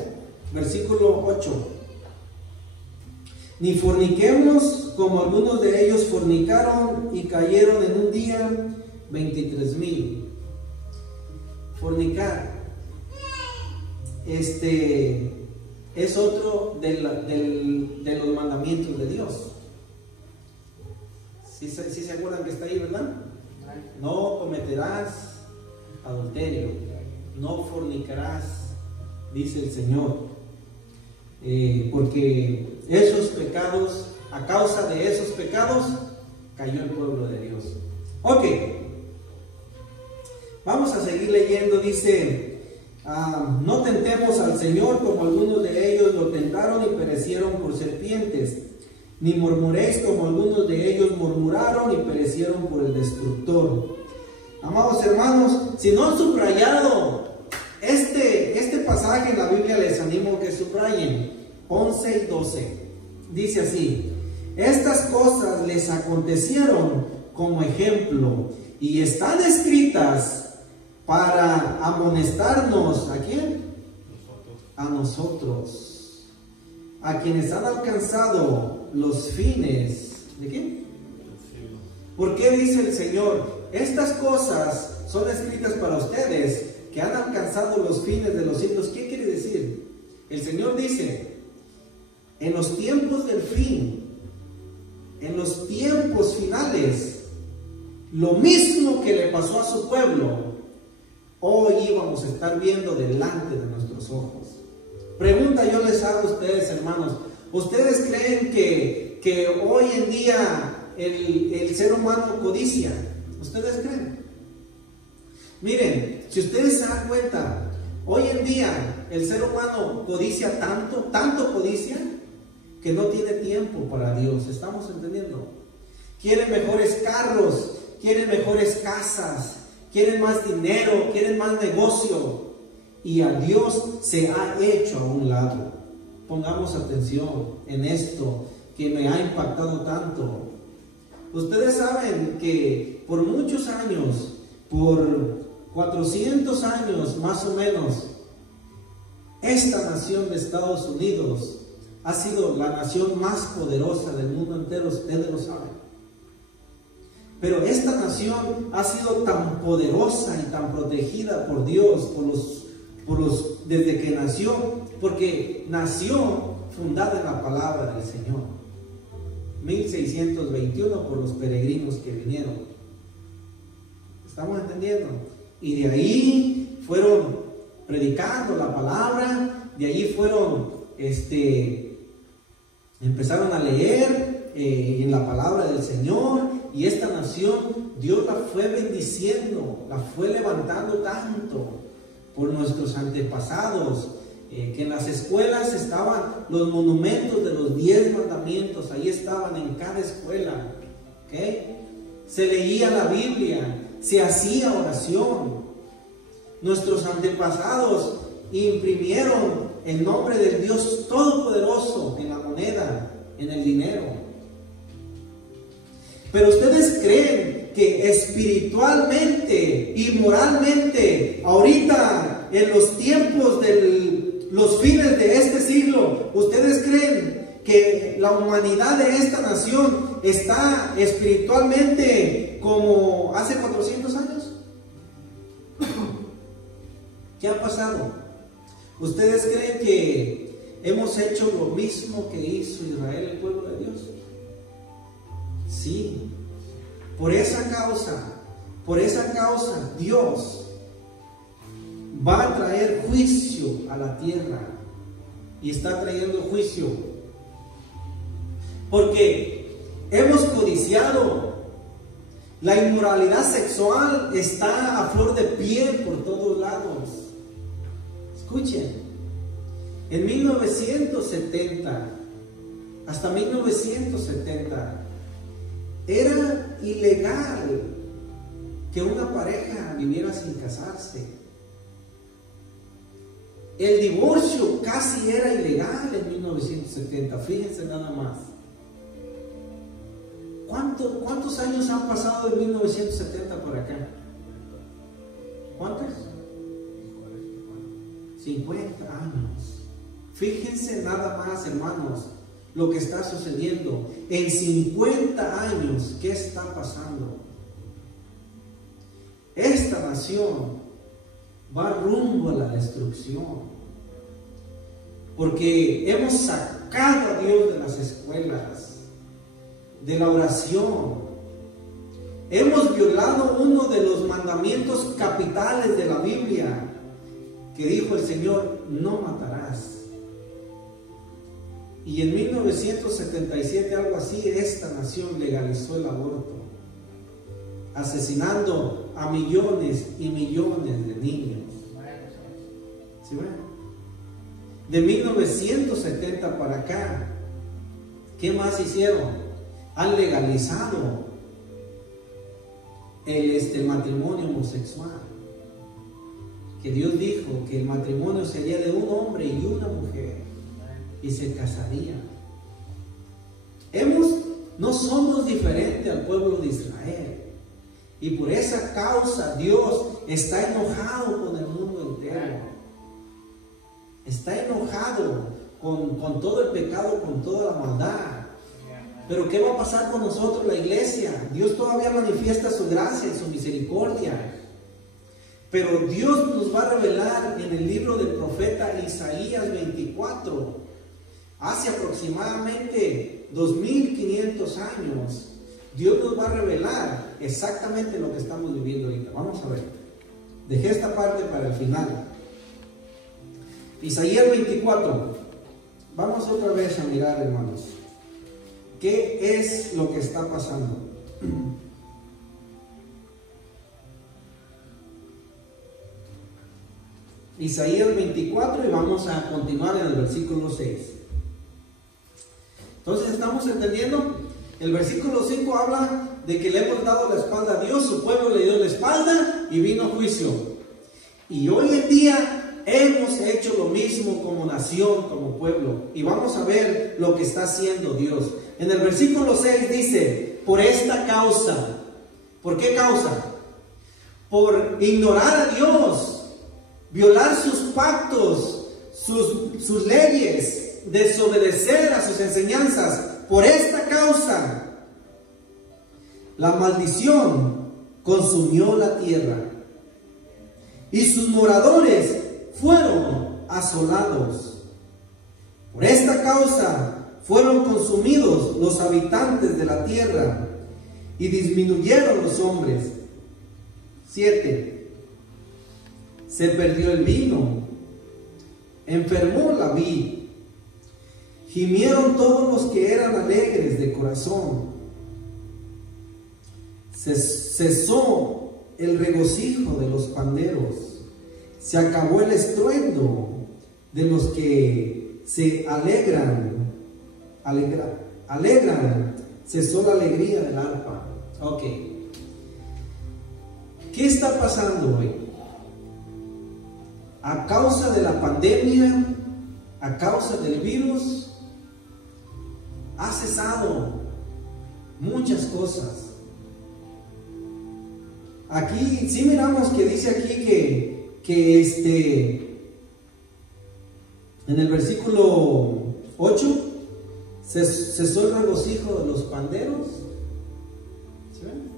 Versículo 8. Ni forniquemos como algunos de ellos fornicaron y cayeron en un día 23,000. Fornicar es otro de los mandamientos de Dios. ¿Sí se acuerdan que está ahí, verdad? No cometerás adulterio, no fornicarás, dice el Señor, porque esos pecados, a causa de esos pecados, cayó el pueblo de Dios. Ok, vamos a seguir leyendo. Dice: no tentemos al Señor como algunos de ellos lo tentaron y perecieron por serpientes, ni murmuréis como algunos de ellos murmuraron y perecieron por el destructor. Amados hermanos, si no han subrayado este pasaje en la Biblia, les animo a que subrayen 11 y 12. Dice así: estas cosas les acontecieron como ejemplo y están escritas para amonestarnos. ¿A quién? A nosotros, a quienes han alcanzado los fines. ¿De qué? ¿Por qué dice el Señor? Estas cosas son escritas para ustedes que han alcanzado los fines de los siglos. ¿Qué quiere decir? El Señor dice: en los tiempos del fin, en los tiempos finales, lo mismo que le pasó a su pueblo, hoy íbamos a estar viendo delante de nuestros ojos. Pregunta yo les hago a ustedes, hermanos: ¿ustedes creen que hoy en día el ser humano codicia? ¿Ustedes creen? Miren, si ustedes se dan cuenta, hoy en día el ser humano codicia tanto codicia, que no tiene tiempo para Dios. ¿Estamos entendiendo? Quieren mejores carros, quieren mejores casas, quieren más dinero, quieren más negocio. Y a Dios se ha hecho a un lado. Pongamos atención en esto que me ha impactado tanto. Ustedes saben que por muchos años, por 400 años más o menos, esta nación de Estados Unidos ha sido la nación más poderosa del mundo entero, ustedes lo saben. Pero esta nación ha sido tan poderosa y tan protegida por Dios, desde que nació, porque nació fundada en la palabra del Señor. 1621 por los peregrinos que vinieron. ¿Estamos entendiendo? Y de ahí fueron predicando la palabra, de ahí fueron, empezaron a leer en la palabra del Señor, y esta nación Dios la fue bendiciendo, la fue levantando tanto por nuestros antepasados, que en las escuelas estaban los monumentos de los 10 mandamientos, ahí estaban en cada escuela, ¿okay? Se leía la Biblia, se hacía oración. Nuestros antepasados imprimieron el nombre del Dios Todopoderoso en la moneda, en el dinero. Pero ustedes creen que espiritualmente y moralmente, ahorita en los tiempos de los fines de este siglo, ¿ustedes creen que la humanidad de esta nación está espiritualmente como hace 400 años? ¿Qué ha pasado? ¿Ustedes creen que hemos hecho lo mismo que hizo Israel, el pueblo de Dios? Sí. Por esa causa Dios va a traer juicio a la tierra, y está trayendo juicio porque hemos codiciado. La inmoralidad sexual está a flor de piel por todos lados. Escuchen, en 1970, hasta 1970, era ilegal que una pareja viviera sin casarse. El divorcio casi era ilegal en 1970, fíjense nada más. ¿Cuántos años han pasado de 1970 por acá? ¿Cuántos? 50 años. Fíjense nada más, hermanos, lo que está sucediendo. En 50 años, ¿qué está pasando? Esta nación va rumbo a la destrucción, porque hemos sacado a Dios de las escuelas, de la oración. Hemos violado uno de los mandamientos capitales de la Biblia, que dijo el Señor: no matarás. Y en 1977, algo así, esta nación legalizó el aborto, asesinando a millones y millones de niños. ¿Sí ven? De 1970 para acá, ¿qué más hicieron? Han legalizado el matrimonio homosexual, que Dios dijo que el matrimonio sería de un hombre y una mujer, y se casarían. No somos diferentes al pueblo de Israel, y por esa causa Dios está enojado con el mundo entero. Está enojado con todo el pecado, con toda la maldad. Pero ¿qué va a pasar con nosotros, la iglesia? Dios todavía manifiesta su gracia y su misericordia. Pero Dios nos va a revelar en el libro del profeta Isaías 24, hace aproximadamente 2500 años, Dios nos va a revelar exactamente lo que estamos viviendo ahorita. Vamos a ver. Dejé esta parte para el final. Isaías 24. Vamos otra vez a mirar, hermanos, ¿qué es lo que está pasando? Isaías 24, y vamos a continuar en el versículo 6. Entonces, ¿estamos entendiendo? El versículo 5 habla de que le hemos dado la espalda a Dios, su pueblo le dio la espalda y vino juicio. Y hoy en día hemos hecho lo mismo como nación, como pueblo. Y vamos a ver lo que está haciendo Dios. En el versículo 6 dice, por esta causa. ¿Por qué causa? Por ignorar a Dios, violar sus pactos, sus leyes, desobedecer a sus enseñanzas. Por esta causa, la maldición consumió la tierra y sus moradores fueron asolados. Por esta causa fueron consumidos los habitantes de la tierra y disminuyeron los hombres. 7. Se perdió el vino, enfermó la vid, gimieron todos los que eran alegres de corazón. Cesó el regocijo de los panderos, se acabó el estruendo de los que se alegran, cesó la alegría del arpa. Ok. ¿Qué está pasando hoy? A causa de la pandemia, a causa del virus, ha cesado muchas cosas. Aquí sí miramos que dice aquí que en el versículo 8 cesó el regocijo de los panderos. ¿Sí ven?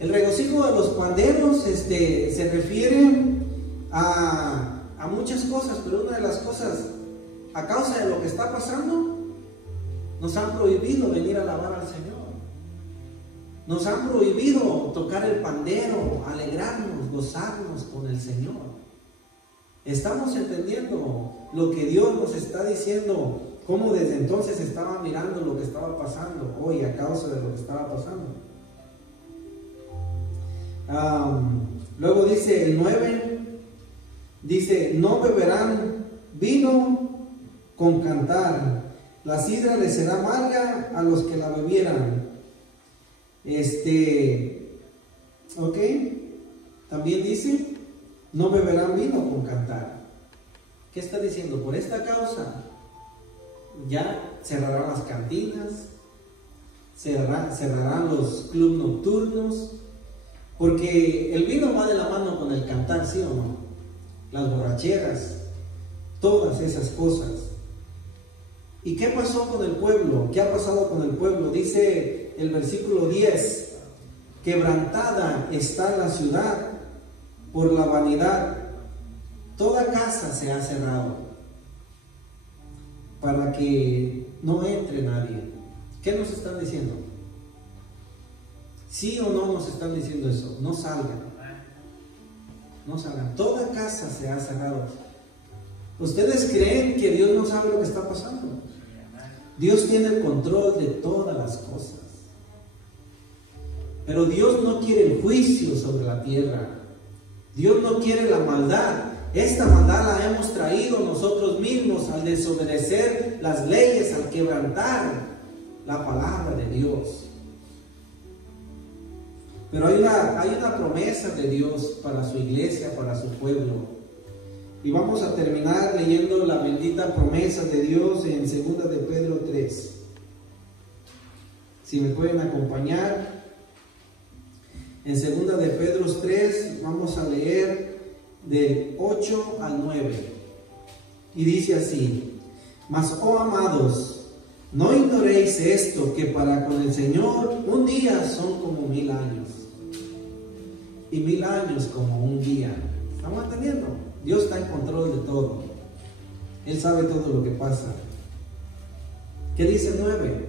El regocijo de los panderos se refiere a muchas cosas, pero una de las cosas, a causa de lo que está pasando, nos han prohibido venir a alabar al Señor. Nos han prohibido tocar el pandero, alegrarnos, gozarnos con el Señor. Estamos entendiendo lo que Dios nos está diciendo, cómo desde entonces estaba mirando lo que estaba pasando hoy a causa de lo que estaba pasando. Luego dice el 9, dice, no beberán vino con cantar, la sidra les será amarga a los que la bebieran. Ok, también dice, no beberán vino con cantar. ¿Qué está diciendo? Por esta causa ya cerrarán las cantinas, cerrarán los clubes nocturnos, porque el vino va de la mano con el cantar, ¿sí o no? Las borracheras, todas esas cosas. ¿Y qué pasó con el pueblo? ¿Qué ha pasado con el pueblo? Dice el versículo 10, quebrantada está la ciudad por la vanidad, toda casa se ha cerrado para que no entre nadie. ¿Qué nos están diciendo? ¿Sí o no nos están diciendo eso? No salgan, no salgan, toda casa se ha cerrado. ¿Ustedes creen que Dios no sabe lo que está pasando? Dios tiene el control de todas las cosas. Pero Dios no quiere el juicio sobre la tierra. Dios no quiere la maldad. Esta maldad la hemos traído nosotros mismos al desobedecer las leyes, al quebrantar la palabra de Dios. Pero hay una promesa de Dios para su iglesia, para su pueblo. Y vamos a terminar leyendo la bendita promesa de Dios en 2 de Pedro 3. Si me pueden acompañar. En 2 de Pedro 3 vamos a leer del 8 al 9. Y dice así: Mas, oh amados, no ignoréis esto, que para con el Señor un día son como 1000 años, y 1000 años como un día. ¿Estamos entendiendo? Dios está en control de todo. Él sabe todo lo que pasa. ¿Qué dice el 9?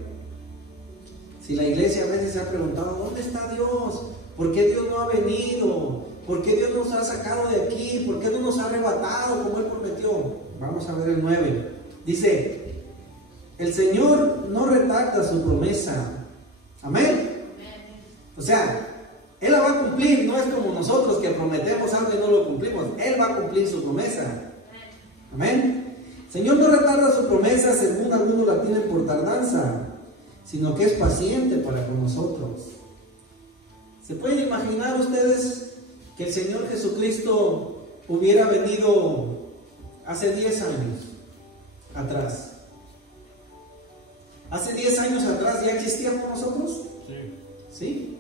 Si la iglesia a veces se ha preguntado, ¿dónde está Dios? ¿Por qué Dios no ha venido? ¿Por qué Dios nos ha sacado de aquí? ¿Por qué no nos ha arrebatado como Él prometió? Vamos a ver el 9. Dice, el Señor no retracta su promesa. Amén. O sea, Él la va a cumplir. No es como nosotros que prometemos algo y no lo cumplimos. Él va a cumplir su promesa. Amén. Señor no retarda su promesa según algunos la tienen por tardanza, sino que es paciente para con nosotros. ¿Se pueden imaginar ustedes que el Señor Jesucristo hubiera venido hace 10 años atrás? ¿Hace 10 años atrás ya existíamos nosotros? ¿Sí?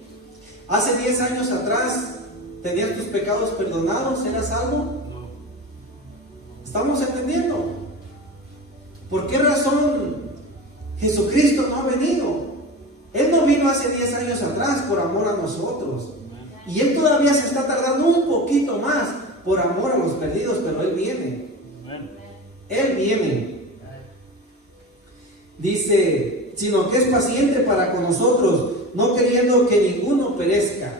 ¿Hace 10 años atrás tenías tus pecados perdonados? ¿Eras salvo? No. ¿Estamos entendiendo? ¿Por qué razón Jesucristo no ha venido? Él no vino hace 10 años atrás por amor a nosotros. Y Él todavía se está tardando un poquito más por amor a los perdidos, pero Él viene. Él viene. Dice, sino que es paciente para con nosotros, no queriendo que ninguno perezca.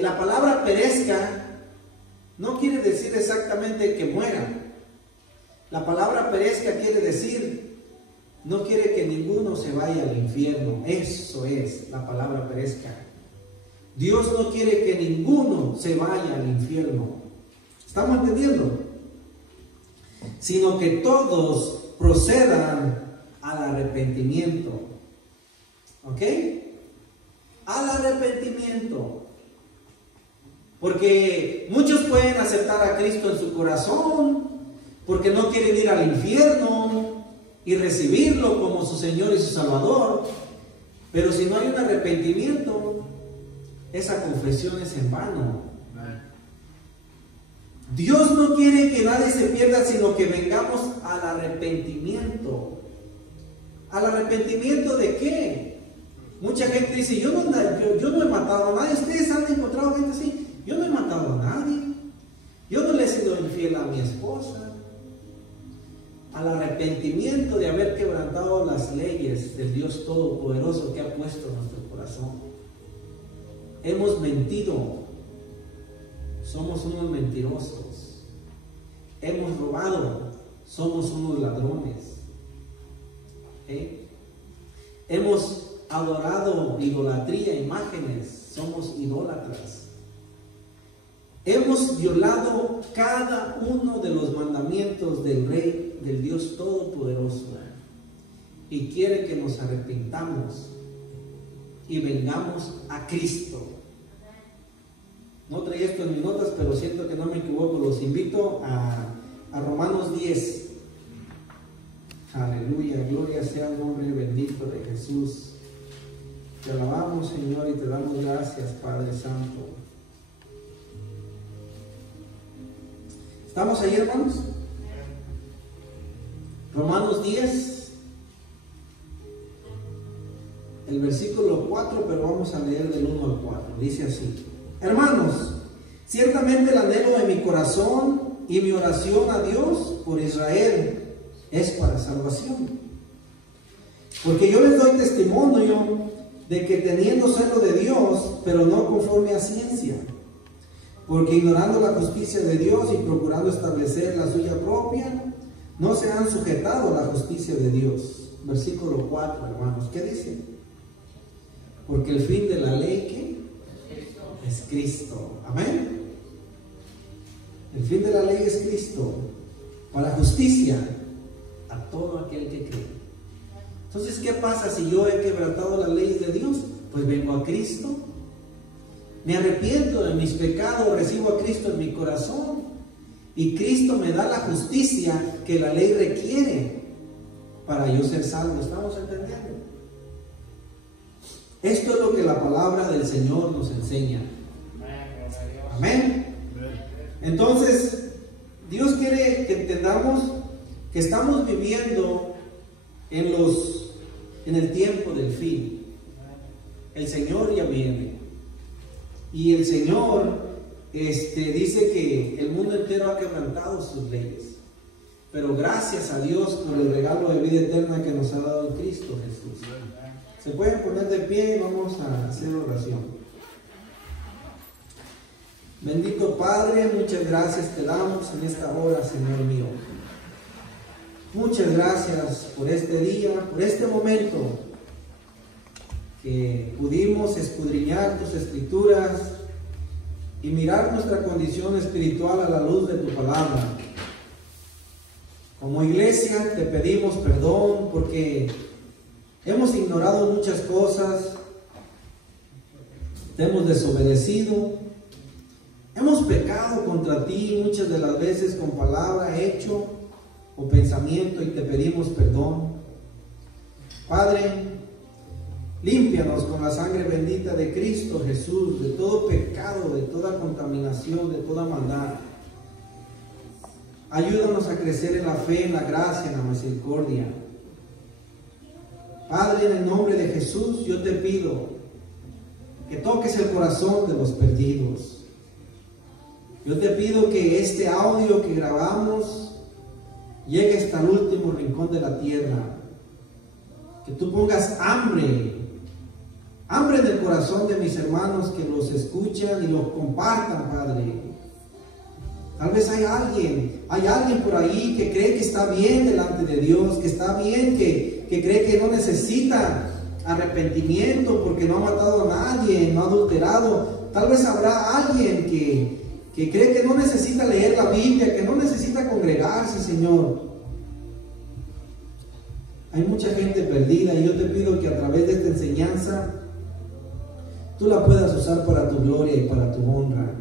La palabra perezca no quiere decir exactamente que muera. La palabra perezca quiere decir, no quiere que ninguno se vaya al infierno. Eso es la palabra perezca. Dios no quiere que ninguno se vaya al infierno. ¿Estamos entendiendo? Sino que todos procedan al arrepentimiento. ¿Ok? Al arrepentimiento. Porque muchos pueden aceptar a Cristo en su corazón, porque no quieren ir al infierno y recibirlo como su Señor y su Salvador. Pero si no hay un arrepentimiento, esa confesión es en vano. Dios no quiere que nadie se pierda, sino que vengamos al arrepentimiento. ¿Al arrepentimiento de qué? Mucha gente dice, yo no he matado a nadie. ¿Ustedes han encontrado gente así? Yo no he matado a nadie. Yo no le he sido infiel a mi esposa. Al arrepentimiento de haber quebrantado las leyes del Dios Todopoderoso que ha puesto en nuestro corazón. Hemos mentido. Somos unos mentirosos. Hemos robado. Somos unos ladrones. Hemos adorado idolatría, imágenes. Somos idólatras. Hemos violado cada uno de los mandamientos del Rey, del Dios Todopoderoso. Y quiere que nos arrepintamos y vengamos a Cristo. No traía esto en mis notas, pero siento que no me equivoco. Los invito a Romanos 10. Aleluya, gloria sea el nombre bendito de Jesús. Te alabamos, Señor, y te damos gracias, Padre Santo. ¿Estamos ahí, hermanos? Romanos 10, el versículo 4, pero vamos a leer del 1 al 4. Dice así: hermanos, ciertamente el anhelo de mi corazón y mi oración a Dios por Israel es para salvación. Porque yo les doy testimonio de que teniendo celo de Dios, pero no conforme a ciencia, porque ignorando la justicia de Dios y procurando establecer la suya propia, no se han sujetado a la justicia de Dios. Versículo 4, hermanos, ¿qué dice? Porque el fin de la ley, ¿qué? Es Cristo. Amén. El fin de la ley es Cristo, para justicia a todo aquel que cree. Entonces, ¿qué pasa si yo he quebrantado las leyes de Dios? Pues vengo a Cristo, me arrepiento de mis pecados, recibo a Cristo en mi corazón y Cristo me da la justicia que la ley requiere para yo ser salvo. ¿Estamos entendiendo? Esto es lo que la palabra del Señor nos enseña. Amén. Entonces, Dios quiere que entendamos que estamos viviendo en el tiempo del fin. El Señor ya viene. Y el Señor dice que el mundo entero ha quebrantado sus leyes. Pero gracias a Dios por el regalo de vida eterna que nos ha dado en Cristo Jesús. Se pueden poner de pie y vamos a hacer oración. Bendito Padre, muchas gracias te damos en esta hora, Señor mío. Muchas gracias por este día, por este momento que pudimos escudriñar tus escrituras y mirar nuestra condición espiritual a la luz de tu palabra. Como iglesia te pedimos perdón porque hemos ignorado muchas cosas, te hemos desobedecido, hemos pecado contra ti muchas de las veces con palabra, hecho o pensamiento, y te pedimos perdón. Padre, límpianos con la sangre bendita de Cristo Jesús de todo pecado, de toda contaminación, de toda maldad. Ayúdanos a crecer en la fe, en la gracia, en la misericordia. Padre, en el nombre de Jesús, yo te pido que toques el corazón de los perdidos. Yo te pido que este audio que grabamos llegue hasta el último rincón de la tierra. Que tú pongas hambre en el corazón de mis hermanos que los escuchan y los compartan, Padre. Tal vez hay alguien por ahí que cree que está bien delante de Dios, que está bien, que cree que no necesita arrepentimiento porque no ha matado a nadie, no ha adulterado. Tal vez habrá alguien que cree que no necesita leer la Biblia, que no necesita congregarse, Señor. Hay mucha gente perdida y yo te pido que a través de esta enseñanza tú la puedas usar para tu gloria y para tu honra.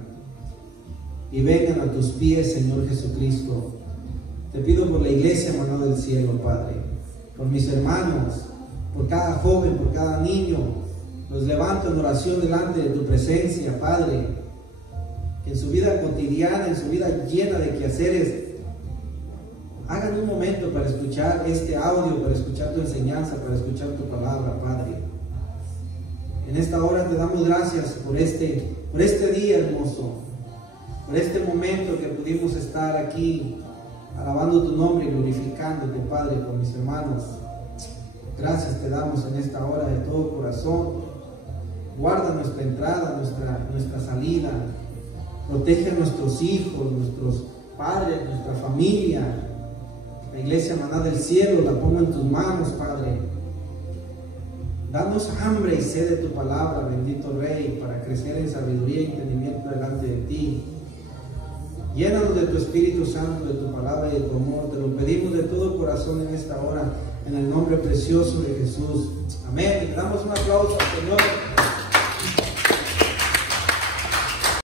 Y vengan a tus pies, Señor Jesucristo. Te pido por la iglesia, Maná del Cielo, Padre, por mis hermanos, por cada joven, por cada niño. Los levanto en oración delante de tu presencia, Padre. Que en su vida cotidiana, en su vida llena de quehaceres, hagan un momento para escuchar este audio, para escuchar tu enseñanza, para escuchar tu palabra, Padre. En esta hora te damos gracias por este día hermoso, por este momento que pudimos estar aquí alabando tu nombre y glorificándote, Padre, con mis hermanos. Gracias te damos en esta hora de todo corazón. Guarda nuestra entrada, nuestra salida. Protege a nuestros hijos, nuestros padres, nuestra familia. La iglesia Maná del Cielo la pongo en tus manos, Padre. Danos hambre y sed de tu palabra, bendito Rey, para crecer en sabiduría y entendimiento delante de ti. Llénanos de tu Espíritu Santo, de tu palabra y de tu amor. Te lo pedimos de todo corazón en esta hora, en el nombre precioso de Jesús. Amén. Le damos un aplauso al Señor.